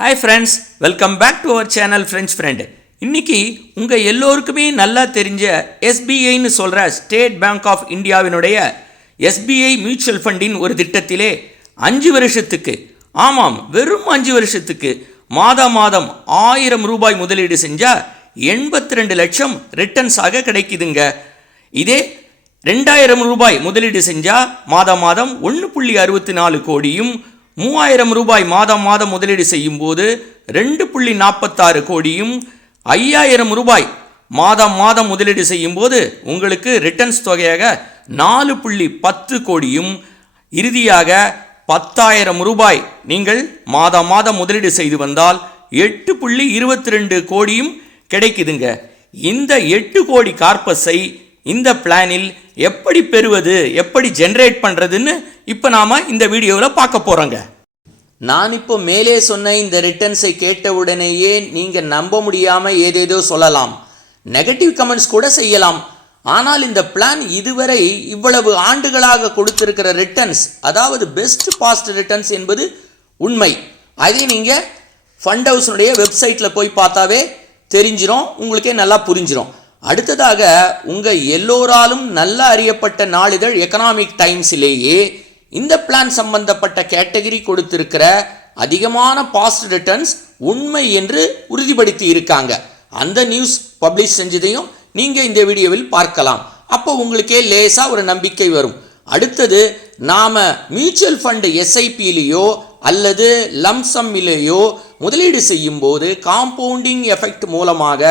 Hi friends, welcome back to our channel French Friend. இன்னைக்கு உங்க எல்லோருக்குமே நல்லா தெரிஞ்ச SBIன்னு சொல்ற ஸ்டேட் பேங்க் ஆஃப் இந்தியாவினுடைய SBI மியூச்சுவல் ஃபண்டின் ஒரு திட்டத்திலே 5 வருஷத்துக்கு, ஆமாம் வெறும் 5 வருஷத்துக்கு மாதம் 1000 ரூபாய் முதலீடு செஞ்சா 82 லட்சம் ரிட்டர்ன்ஸாக கிடைக்குதுங்க. இதே 2000 ரூபாய் முதலீடு செஞ்சா மாதம் 1.64 கோடியும், 3000 ரூபாய் மாதம் முதலீடு செய்யும் போது 2.46 கோடியும், 5000 ரூபாய் மாதம் முதலீடு செய்யும் போது உங்களுக்கு ரிட்டர்ன்ஸ் தொகையாக 4.10 கோடியும், இறுதியாக 10,000 ரூபாய் நீங்கள் மாதம் முதலீடு செய்து வந்தால் 8.22 கோடியும் கிடைக்குதுங்க. இந்த 8 கோடி கார்பஸை இந்த பிளானில் எப்படி பெறுவது, எப்படி ஜென்ரேட் பண்ணுறதுன்னு இப்போ நாம் இந்த வீடியோவில் பார்க்க போகிறோங்க. நான் இப்போ மேலே சொன்ன இந்த ரிட்டர்ன்ஸை கேட்ட உடனேயே நீங்கள் நம்ப முடியாமல் ஏதேதோ சொல்லலாம், நெகட்டிவ் கமெண்ட்ஸ் கூட செய்யலாம். ஆனால் இந்த பிளான் இதுவரை இவ்வளவு ஆண்டுகளாக கொடுத்திருக்கிற ரிட்டர்ன்ஸ், அதாவது பெஸ்ட் பாஸ்ட் ரிட்டர்ன்ஸ் என்பது உண்மை. அதே நீங்கள் ஃபண்ட் ஹவுஸுடைய வெப்சைட்டில் போய் பார்த்தாவே தெரிஞ்சிடும், உங்களுக்கே நல்லா புரிஞ்சிடும். அடுத்ததாக உங்கள் எல்லோராலும் நல்ல அறியப்பட்ட நாளிதழ் எக்கனாமிக் டைம்ஸிலேயே இந்த பிளான் சம்பந்தப்பட்ட கேட்டகரி கொடுத்திருக்கிற அதிகமான பாஸ்ட் ரிட்டர்ன்ஸ் உண்மை என்று உறுதிப்படுத்தி இருக்காங்க. அந்த நியூஸ் பப்ளிஷ் செஞ்சதையும் நீங்கள் இந்த வீடியோவில் பார்க்கலாம். அப்போ உங்களுக்கே லேசாக ஒரு நம்பிக்கை வரும். அடுத்தது நாம் மியூச்சுவல் ஃபண்டு SIPலேயோ அல்லது லம்சம்மிலேயோ முதலீடு செய்யும் போது காம்பவுண்டிங் எஃபெக்ட் மூலமாக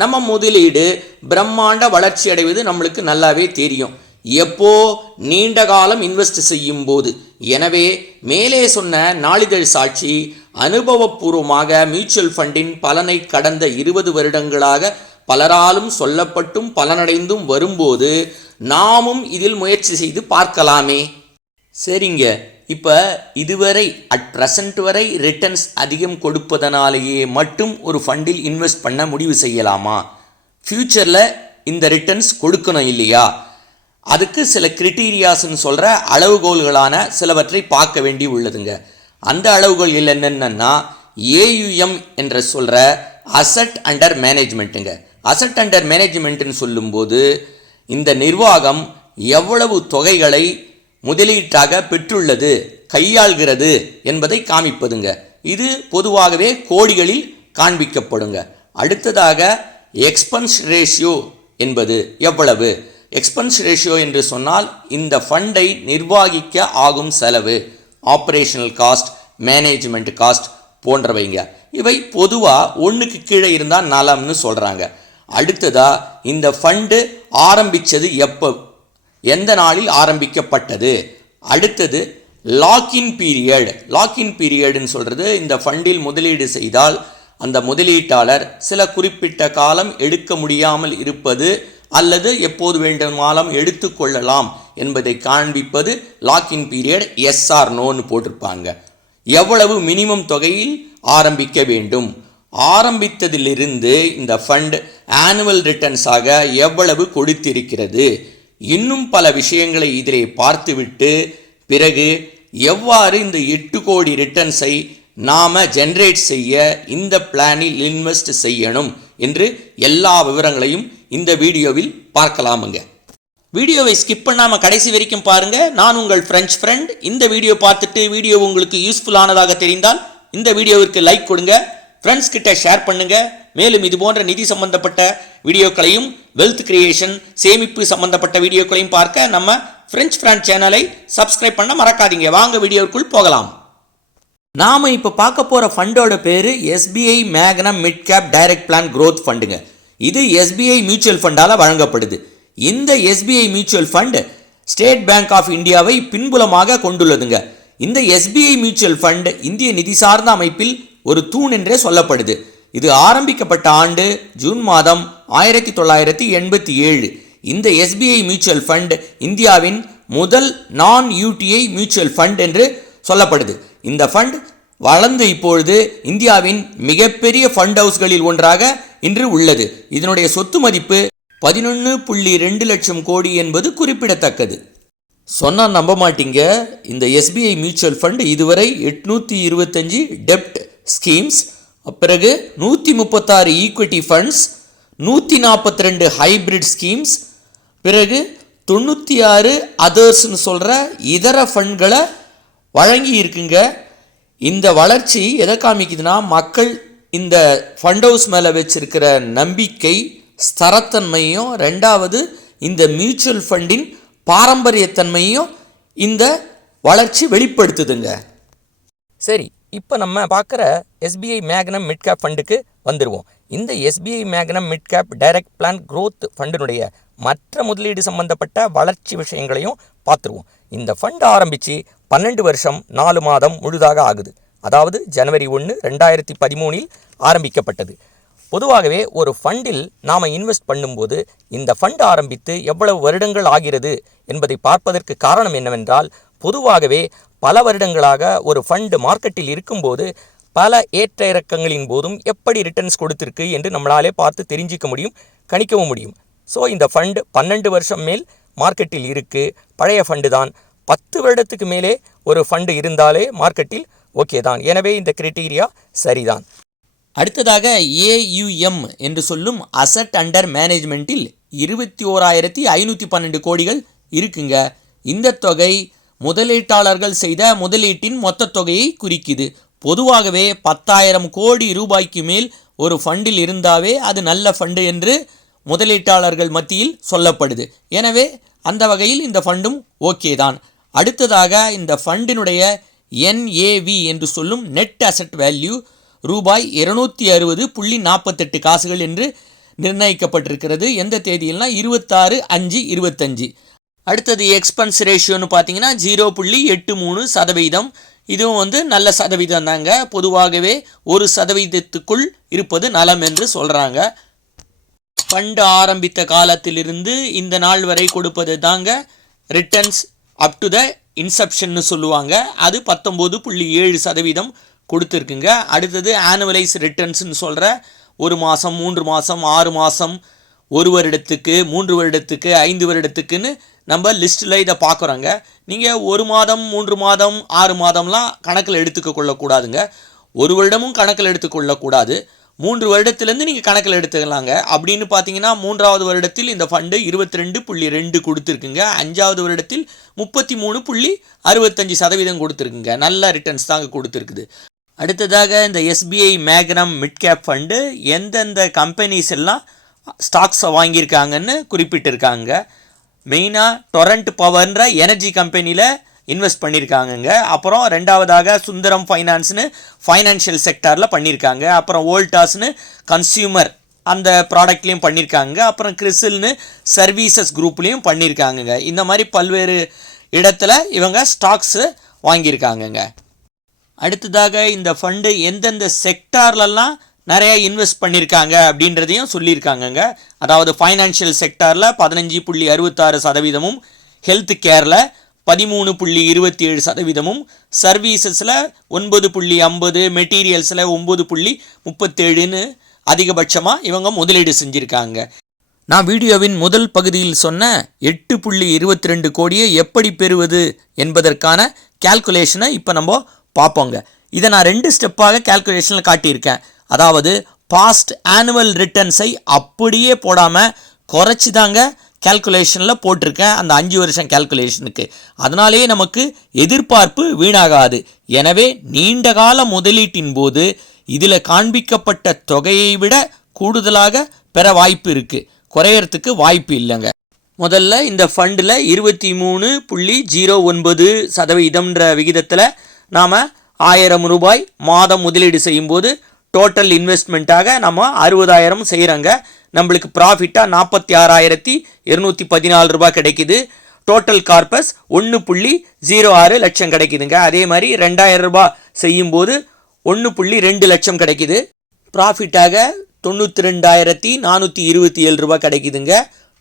நம்ம முதலீடு பிரம்மாண்ட வளர்ச்சி அடைவது நம்மளுக்கு நல்லாவே தெரியும், எப்போ நீண்ட காலம் இன்வெஸ்ட் செய்யும் போது. எனவே மேலே சொன்ன நாளிதழ் சாட்சி அனுபவபூர்வமாக மியூச்சுவல் ஃபண்டின் பலனை கடந்த 20 வருடங்களாக பலராலும் சொல்லப்பட்டும் பலனடைந்தும் வரும்போது நாமும் இதில் முயற்சி செய்து பார்க்கலாமே. சரிங்க, இப்போ இதுவரை அட் ப்ரெசண்ட் வரை ரிட்டர்ன்ஸ் அதிகம் கொடுப்பதனாலேயே மட்டும் ஒரு ஃபண்டில் இன்வெஸ்ட் பண்ண முடிவு செய்யலாமா? ஃப்யூச்சரில் இந்த ரிட்டர்ன்ஸ் கொடுக்கணும் இல்லையா? அதுக்கு சில கிரிட்டீரியாஸ்ன்னு சொல்கிற அளவுகோல்களான சிலவற்றை பார்க்க வேண்டி உள்ளதுங்க. அந்த அளவுகோல் என்னென்னா AUM என்ற சொல்கிற அசட் அண்டர் மேனேஜ்மெண்ட்டுங்க. அசட் அண்டர் மேனேஜ்மெண்ட்டுன்னு சொல்லும்போது இந்த நிர்வாகம் எவ்வளவு தொகைகளை முதலீட்டாக பெற்றுள்ளது, கையாள்கிறது என்பதை காமிப்பதுங்க. இது பொதுவாகவே கோடிகளில் காண்பிக்கப்படுங்க. அடுத்ததாக எக்ஸ்பென்ஸ் ரேஷியோ என்பது எவ்வளவு? எக்ஸ்பென்ஸ் ரேஷியோ என்று சொன்னால் இந்த ஃபண்டை நிர்வகிக்க ஆகும் செலவு, ஆப்ரேஷனல் காஸ்ட், மேனேஜ்மெண்ட் காஸ்ட் போன்றவைங்க. இவை பொதுவாக 1க்கு கீழே இருந்தால் நலம்னு சொல்கிறாங்க. அடுத்ததாக இந்த ஃபண்டு ஆரம்பித்தது எப்போ, எந்த நாளில் ஆரம்பிக்கப்பட்டது. அடுத்தது லாக்இன் பீரியட். லாக்இன் பீரியட்னு சொல்கிறது இந்த ஃபண்டில் முதலீடு செய்தால் அந்த முதலீட்டாளர் சில குறிப்பிட்ட காலம் எடுக்க முடியாமல் இருப்பது அல்லது எப்போது வேண்டுமானாலும் எடுத்துக்கொள்ளலாம் என்பதை காண்பிப்பது லாக்இன் பீரியட். SR நோன்னு போட்டிருப்பாங்க. எவ்வளவு மினிமம் தொகையில் ஆரம்பிக்க வேண்டும், ஆரம்பித்ததிலிருந்து இந்த ஃபண்ட் ஆனுவல் ரிட்டர்ன்ஸாக எவ்வளவு கொடுத்திருக்கிறது, இன்னும் பல விஷயங்களை இதிலே பார்த்துவிட்டு பிறகு எவ்வாறு இந்த 8 கோடி ரிட்டர்ன்ஸை நாம் ஜென்ரேட் செய்ய இந்த பிளானில் இன்வெஸ்ட் செய்யணும் என்று எல்லா விவரங்களையும் இந்த வீடியோவில் பார்க்கலாமுங்க. வீடியோவை ஸ்கிப் பண்ணாமல் கடைசி வரைக்கும் பாருங்கள். நான் உங்கள் ஃப்ரெஞ்ச் ஃப்ரெண்ட். இந்த வீடியோ பார்த்துட்டு வீடியோ உங்களுக்கு யூஸ்ஃபுல்லானதாக தெரிந்தால் இந்த வீடியோவிற்கு லைக் கொடுங்க, ஃப்ரெண்ட்ஸ் கிட்ட ஷேர் பண்ணுங்க. மேலும் இது போன்ற நிதி சம்பந்தப்பட்ட வீடியோக்களையும் வெல்த் கிரியேஷன், சேமிப்பு சம்பந்தப்பட்ட வீடியோக்களையும் பார்க்க நம்ம ஃப்ரெஞ்ச் ஃப்ரெண்ட் சேனலை சப்ஸ்கிரைப் பண்ண மறக்காதீங்க. வாங்க வீடியோக்குள் போகலாம். நாம் இப்போ பார்க்க போகிற ஃபண்டோட பேர் SBI magnum mid cap direct plan growth ஃபண்டுங்க. இது SBI மியூச்சுவல் ஃபண்டால் வழங்கப்படுது. இந்த SBI mutual fund state bank of இந்தியாவை பின்புலமாக கொண்டுள்ளதுங்க. இந்த SBI மியூச்சுவல் ஃபண்ட் இந்திய நிதி சார்ந்த அமைப்பில் ஒரு தூண் என்றே சொல்லப்படுது. இது ஆரம்பிக்கப்பட்ட ஆண்டு ஜூன் மாதம் 1987. இந்த SBI மியூச்சுவல் ஃபண்ட் இந்தியாவின் முதல் நான் UTI மியூச்சுவல் ஃபண்ட் என்று சொல்லப்படுது. இந்த ஃபண்ட் வளர்ந்து இப்பொழுது இந்தியாவின் மிகப்பெரிய ஃபண்ட் ஹவுஸ்களில் ஒன்றாக இன்று உள்ளது. இதனுடைய சொத்து மதிப்பு 11.2 லட்சம் கோடி என்பது குறிப்பிடத்தக்கது. சொன்னால் நம்ப மாட்டீங்க, இந்த SBI மியூச்சுவல் ஃபண்ட் இதுவரை 825 டெப்ட் ஸ்கீம்ஸ், பிறகு 136 ஈக்விட்டி ஃபண்ட்ஸ், 142 ஹைபிரிட் ஸ்கீம்ஸ், பிறகு 96 அதர்ஸ்னு சொல்கிற இதர ஃபண்ட்களை வழங்கி இருக்குங்க. இந்த வளர்ச்சி எதை காமிக்குதுன்னா, மக்கள் இந்த ஃபண்ட் ஹவுஸ் மேலே வச்சிருக்கிற நம்பிக்கை, ஸ்தரத்தன்மையும், ரெண்டாவது இந்த மியூச்சுவல் ஃபண்டின் பாரம்பரியத்தன்மையும் இந்த வளர்ச்சி வெளிப்படுத்துதுங்க. சரி, இப்போ நம்ம பார்க்குற எஸ்பிஐ மேக்னம் மிட் கேப் ஃபண்டுக்கு வந்துடுவோம். இந்த SBI magnum mid cap direct plan growth ஃபண்டினுடைய மற்ற முதலீடு சம்பந்தப்பட்ட வளர்ச்சி விஷயங்களையும் பார்த்துருவோம். இந்த ஃபண்ட் ஆரம்பித்து 12 வருஷம் 4 மாதம் முழுதாக ஆகுது. அதாவது ஜனவரி 1, 2013 ஆரம்பிக்கப்பட்டது. பொதுவாகவே ஒரு ஃபண்டில் நாம் இன்வெஸ்ட் பண்ணும்போது இந்த ஃபண்ட் ஆரம்பித்து எவ்வளவு வருடங்கள் ஆகிறது என்பதை பார்ப்பதற்கு காரணம் என்னவென்றால், பொதுவாகவே பல வருடங்களாக ஒரு ஃபண்டு மார்க்கெட்டில் இருக்கும்போது பல ஏற்ற இறக்கங்களின் போதும் எப்படி ரிட்டர்ன்ஸ் கொடுத்துருக்கு என்று நம்மளாலே பார்த்து தெரிஞ்சிக்க முடியும், கணிக்கவும் முடியும். ஸோ இந்த ஃபண்டு 12 வருஷம் மேல் மார்க்கெட்டில் இருக்குது. பழைய ஃபண்டு தான். 10 வருடத்துக்கு மேலே ஒரு ஃபண்டு இருந்தாலே மார்க்கெட்டில் ஓகே தான். எனவே இந்த கிரைட்டீரியா சரிதான். அடுத்ததாக AUM என்று சொல்லும் அசட் அண்டர் மேனேஜ்மெண்ட்டில் 21,512 கோடிகள் இருக்குங்க. இந்த தொகை முதலீட்டாளர்கள் செய்த முதலீட்டின் மொத்த தொகையை குறிக்குது. பொதுவாகவே 10,000 கோடி ரூபாய்க்கு மேல் ஒரு ஃபண்டில் இருந்தாவே அது நல்ல ஃபண்டு என்று முதலீட்டாளர்கள் மத்தியில் சொல்லப்படுது. எனவே அந்த வகையில் இந்த ஃபண்டும் ஓகே தான். அடுத்ததாக இந்த ஃபண்டினுடைய NAV என்று சொல்லும் நெட் அசட் வேல்யூ ரூபாய் 260.48 காசுகள் என்று நிர்ணயிக்கப்பட்டிருக்கிறது. எந்த தேதியில்னா 26/5/25. அடுத்தது எக்ஸ்பென்ஸ் ரேஷியோன்னு பார்த்தீங்கன்னா 0.83%. இதுவும் நல்ல சதவீதம் தாங்க. பொதுவாகவே 1% இருப்பது நலம் என்று சொல்கிறாங்க. ஃபண்டு ஆரம்பித்த காலத்திலிருந்து இந்த நாள் வரை கொடுப்பது தாங்க ரிட்டர்ன்ஸ் அப் டு த இன்செப்ஷன்னு சொல்லுவாங்க. அது 19.7% கொடுத்துருக்குங்க. அடுத்தது ஆனுவலைஸ் ரிட்டர்ன்ஸ்னு சொல்கிற 1 மாதம், 3 மாதம், 6 மாதம், 1 வருடத்துக்கு, 3 வருடத்துக்கு, 5 வருடத்துக்குன்னு நம்ம லிஸ்ட்டில் இதை பார்க்குறோங்க. நீங்கள் 1 மாதம், 3 மாதம், 6 மாதம்லாம் கணக்கில் எடுத்துக்க கொள்ளக்கூடாதுங்க. 1 வருடமும் கணக்கில் எடுத்துக்கொள்ளக்கூடாது. 3 வருடத்துலேருந்து நீங்கள் கணக்கில் எடுத்துக்கலாங்க. அப்படின்னு பார்த்தீங்கன்னா 3வது வருடத்தில் இந்த ஃபண்டு 22.2 கொடுத்துருக்குங்க. 5வது வருடத்தில் 33.65% கொடுத்துருக்குங்க. நல்ல ரிட்டர்ன்ஸ் தாங்க கொடுத்துருக்குது. அடுத்ததாக இந்த SBI magnum mid cap fund எந்தெந்த கம்பெனிஸ் எல்லாம் ஸ்டாக்ஸை வாங்கியிருக்காங்கன்னு குறிப்பிட்டிருக்காங்க. மெயினாக டொரண்ட் பவர்ன்ற எனர்ஜி கம்பெனியில் இன்வெஸ்ட் பண்ணியிருக்காங்கங்க. அப்புறம் ரெண்டாவதாக சுந்தரம் ஃபைனான்ஸ்னு ஃபைனான்ஷியல் செக்டாரில் பண்ணியிருக்காங்க. அப்புறம் வோல்டாஸ்னு கன்சியூமர் அந்த ப்ராடக்ட்லேயும் பண்ணியிருக்காங்க. அப்புறம் கிறிசில்னு சர்வீசஸ் குரூப்லேயும் பண்ணியிருக்காங்கங்க. இந்த மாதிரி பல்வேறு இடத்துல இவங்க ஸ்டாக்ஸு வாங்கியிருக்காங்கங்க. அடுத்ததாக இந்த ஃபண்டு எந்தெந்த செக்டார்லலாம் நிறைய இன்வெஸ்ட் பண்ணியிருக்காங்க அப்படின்றதையும் சொல்லியிருக்காங்கங்க. அதாவது ஃபைனான்ஷியல் செக்டாரில் 15.66%, ஹெல்த் கேரில் 13.27%, சர்வீசஸில் 9.50%, மெட்டீரியல்ஸில் 9.37%ன்னு அதிகபட்சமாக இவங்க முதலீடு செஞ்சுருக்காங்க. நான் வீடியோவின் முதல் பகுதியில் சொன்ன 8.22 கோடியை எப்படி பெறுவது என்பதற்கான கால்குலேஷனை இப்போ நம்ம பார்ப்போங்க. இதை நான் 2 ஸ்டெப்பாக கால்குலேஷனில் காட்டியிருக்கேன். அதாவது பாஸ்ட் ஆனுவல் ரிட்டர்ன்ஸை அப்படியே போடாமல் குறைச்சி தாங்க கால்குலேஷனில் போட்டிருக்கேன் அந்த 5 வருஷம் கால்குலேஷனுக்கு. அதனாலேயே நமக்கு எதிர்பார்ப்பு வீணாகாது. எனவே நீண்டகால முதலீட்டின் போது இதில் காண்பிக்கப்பட்ட தொகையை விட கூடுதலாக பெற வாய்ப்பு இருக்குது, குறையறதுக்கு வாய்ப்பு இல்லைங்க. முதல்ல இந்த ஃபண்டில் 23.09% விகிதத்தில் நாம் 1000 ரூபாய் மாதம் முதலீடு செய்யும்போது டோட்டல் இன்வெஸ்ட்மெண்ட்டாக நம்ம 60,000 செய்கிறோங்க. நம்மளுக்கு ப்ராஃபிட்டாக 46,214 ரூபாய் கிடைக்குது. டோட்டல் கார்பஸ் 1.06 லட்சம் கிடைக்குதுங்க. அதே மாதிரி 2,000 ரூபாய் செய்யும்போது 1.2 லட்சம் கிடைக்குது. ப்ராஃபிட்டாக 92,427 ரூபாய் கிடைக்குதுங்க.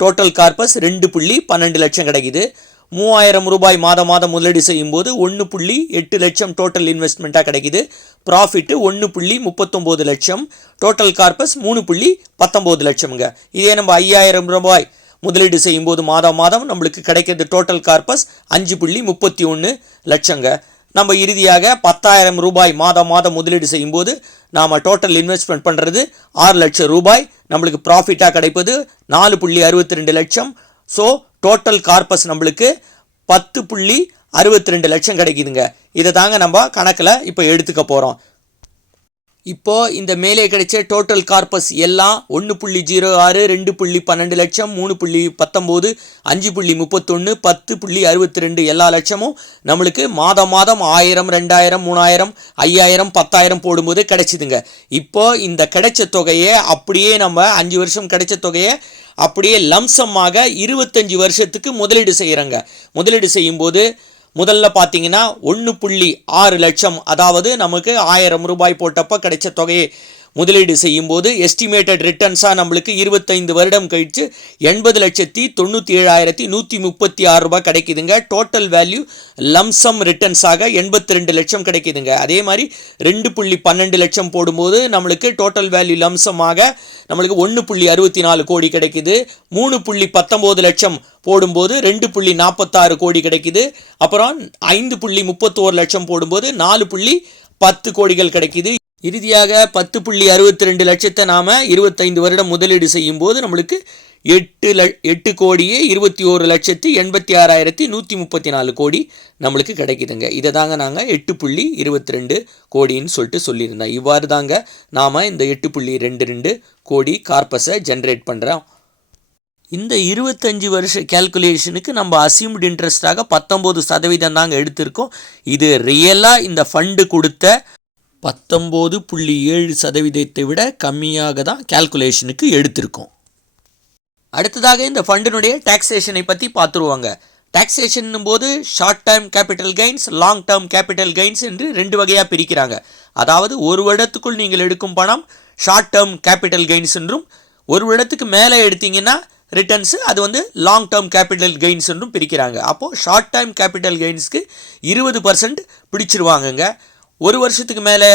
டோட்டல் கார்பஸ் 2.12 லட்சம் கிடைக்குது. 3,000 ரூபாய் மாதம் முதலீடு செய்யும்போது 1.8 லட்சம் டோட்டல் இன்வெஸ்ட்மெண்ட்டாக கிடைக்குது. ப்ராஃபிட்டு 1.39 லட்சம். Total corpus 3.19 லட்சம்ங்க. இதே நம்ம 5,000 ரூபாய் முதலீடு செய்யும்போது மாதம் நம்மளுக்கு கிடைக்கிறது டோட்டல் கார்பஸ் 5.31 லட்சங்க. நம்ம இறுதியாக 10,000 ரூபாய் மாதம் முதலீடு செய்யும்போது நாம் டோட்டல் இன்வெஸ்ட்மெண்ட் பண்ணுறது 6 லட்சம் ரூபாய், நம்மளுக்கு ப்ராஃபிட்டாக கிடைப்பது 4.62 லட்சம். ஸோ டோட்டல் கார்பஸ் நம்மளுக்கு 10.62 லட்சம் கிடைக்குதுங்க. இதை தாங்க நம்ம கணக்கில் இப்போ எடுத்துக்க போகிறோம். இப்போது இந்த மேலே கிடைச்ச டோட்டல் கார்பஸ் எல்லாம் 1.06, 2.12 லட்சம், 3.19, 5.31, 10.62 எல்லா லட்சமும் நம்மளுக்கு மாதம் 1000, 2000, 3000, 5000, 10,000 போடும்போது கிடைச்சிதுங்க. இப்போது இந்த கிடைச்ச தொகையை அப்படியே நம்ம 5 வருஷம் கிடைச்ச தொகையை அப்படியே லம்சமாக 25 வருஷத்துக்கு முதலீடு செய்கிறோங்க. முதலீடு செய்யும்போது முதல்ல பார்த்தீங்கன்னா 1.6 லட்சம், அதாவது நமக்கு 1000 ரூபாய் போட்டப்போ கிடைச்ச தொகையை முதலீடு செய்யும்போது எஸ்டிமேட்டட் ரிட்டர்ன்ஸாக நம்மளுக்கு 25 வருடம் கழிச்சு 80,97,136 ரூபாய் கிடைக்குதுங்க. டோட்டல் வேல்யூ லம்சம் ரிட்டர்ன்ஸாக 82 லட்சம் கிடைக்குதுங்க. அதே மாதிரி 2.12 லட்சம் போடும்போது நம்மளுக்கு டோட்டல் வேல்யூ லம்சமாக நம்மளுக்கு 1.64 கோடி கிடைக்குது. 3.19 லட்சம் போடும்போது 2.46 கோடி கிடைக்குது. அப்புறம் 5.31 லட்சம் போடும்போது 4.10 கோடிகள் கிடைக்குது. இறுதியாக 10.62 லட்சத்தை நாம் 25 வருடம் முதலீடு செய்யும் போது நம்மளுக்கு 8,21,86,134 கோடி நம்மளுக்கு கிடைக்குதுங்க. இதை தாங்க நாங்கள் 8.22 கோடின்னு சொல்லிட்டு சொல்லியிருந்தோம். இவ்வாறு தாங்க நாம் இந்த 8.22 கோடி கார்பஸை ஜென்ரேட் பண்ணுறோம். இந்த 25 வருஷ கேல்குலேஷனுக்கு நம்ம அசியூம்டு இன்ட்ரெஸ்டாக 19% தாங்க எடுத்திருக்கோம். இது ரியலாக இந்த ஃபண்டு கொடுத்த 19.7% விட கம்மியாக தான் கேல்குலேஷனுக்கு எடுத்திருக்கோம். அடுத்ததாக இந்த ஃபண்டினுடைய டாக்ஸேஷனை பற்றி பார்த்துருவாங்க. டாக்ஸேஷன் போது short term capital gains, long term capital gains என்று 2 வகையாக பிரிக்கிறாங்க. அதாவது ஒரு வருடத்துக்குள் நீங்கள் எடுக்கும் பணம் ஷார்ட் டேர்ம் கேபிட்டல் கெயின்ஸ் என்றும், ஒரு வருடத்துக்கு மேலே எடுத்தீங்கன்னா ரிட்டர்ன்ஸு அது லாங் டேர்ம் கேபிட்டல் கெயின்ஸ் என்றும் பிரிக்கிறாங்க. அப்போது ஷார்ட் டேர்ம் கேபிட்டல் கெயின்ஸ்க்கு 20% பிடிச்சிருவாங்கங்க. ஒரு வருஷத்துக்கு மேலே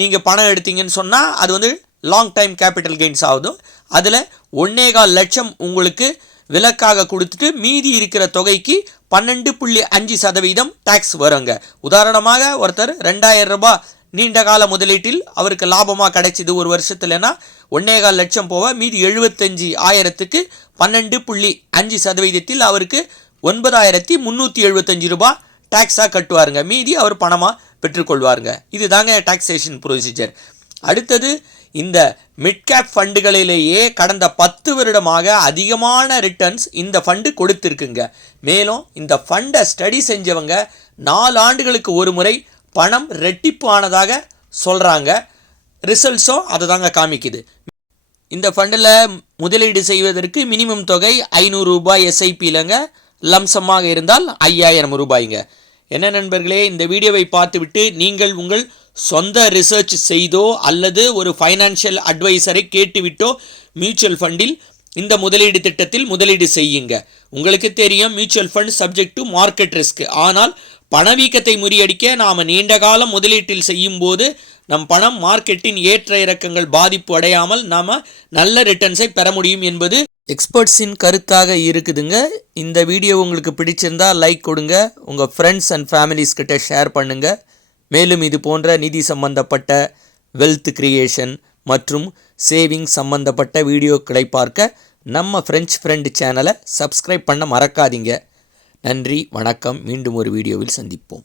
நீங்கள் பணம் எடுத்தீங்கன்னு சொன்னால் அது லாங் டைம் கேபிட்டல் கெயின்ஸ் ஆகுது. அதில் 1.25 லட்சம் உங்களுக்கு விலக்காக கொடுத்துட்டு மீதி இருக்கிற தொகைக்கு 12.5% டேக்ஸ் வருங்க. உதாரணமாக ஒருத்தர் 2,000 ரூபாய் நீண்ட கால முதலீட்டில் அவருக்கு லாபமாக கிடைச்சிது ஒரு வருஷத்துலனா 1.25 லட்சம் போக மீதி 75,000க்கு 12.5% அவருக்கு 9,375 ரூபாய் டேக்ஸாக கட்டுவாருங்க. மீதி அவர் பணமாக பெற்றுக்கொள்வாருங்க. இது தாங்க டாக்ஸேஷன் ப்ரொசீஜர். அடுத்தது இந்த மிட் கேப் ஃபண்டுகளிலேயே கடந்த 10 வருடமாக அதிகமான ரிட்டர்ன்ஸ் இந்த ஃபண்டு கொடுத்துருக்குங்க. மேலும் இந்த ஃபண்டை ஸ்டடி செஞ்சவங்க 4 ஆண்டுகளுக்கு ஒரு முறை பணம் ரெட்டிப்பு ஆனதாக சொல்கிறாங்க. ரிசல்ட்ஸும் அதை தாங்க காமிக்குது. இந்த ஃபண்டில் முதலீடு செய்வதற்கு மினிமம் தொகை 500 ரூபாய் எஸ்ஐபிலங்க, லம்சமாக இருந்தால் 5,000 ரூபாய்ங்க. என்ன நண்பர்களே, இந்த வீடியோவை பார்த்துவிட்டு நீங்கள் உங்கள் சொந்த ரிசர்ச் செய்தோ அல்லது ஒரு ஃபைனான்ஷியல் அட்வைசரை கேட்டுவிட்டோ மியூச்சுவல் ஃபண்டில் இந்த முதலீடு திட்டத்தில் முதலீடு செய்யுங்க. உங்களுக்கு தெரியும் mutual fund subject to market risk. ஆனால் பணவீக்கத்தை முறியடிக்க நாம் நீண்ட காலம் முதலீட்டில் செய்யும்போது நம் பணம் மார்க்கெட்டின் ஏற்ற இறக்கங்கள் பாதிப்பு அடையாமல் நாம் நல்ல ரிட்டர்ன்ஸை பெற முடியும் என்பது எக்ஸ்பர்ட்ஸின் கருத்தாக இருக்குதுங்க. இந்த வீடியோ உங்களுக்கு பிடிச்சிருந்தா லைக் கொடுங்க, உங்கள் ஃப்ரெண்ட்ஸ் அண்ட் ஃபேமிலிஸ் கிட்ட ஷேர் பண்ணுங்கள். மேலும் இது போன்ற நிதி சம்பந்தப்பட்ட வெல்த் கிரியேஷன் மற்றும் சேவிங் சம்பந்தப்பட்ட வீடியோக்களை பார்க்க நம்ம ஃப்ரெஞ்ச் ஃப்ரெண்ட் சேனலை சப்ஸ்கிரைப் பண்ண மறக்காதீங்க. நன்றி, வணக்கம். மீண்டும் ஒரு வீடியோவில் சந்திப்போம்.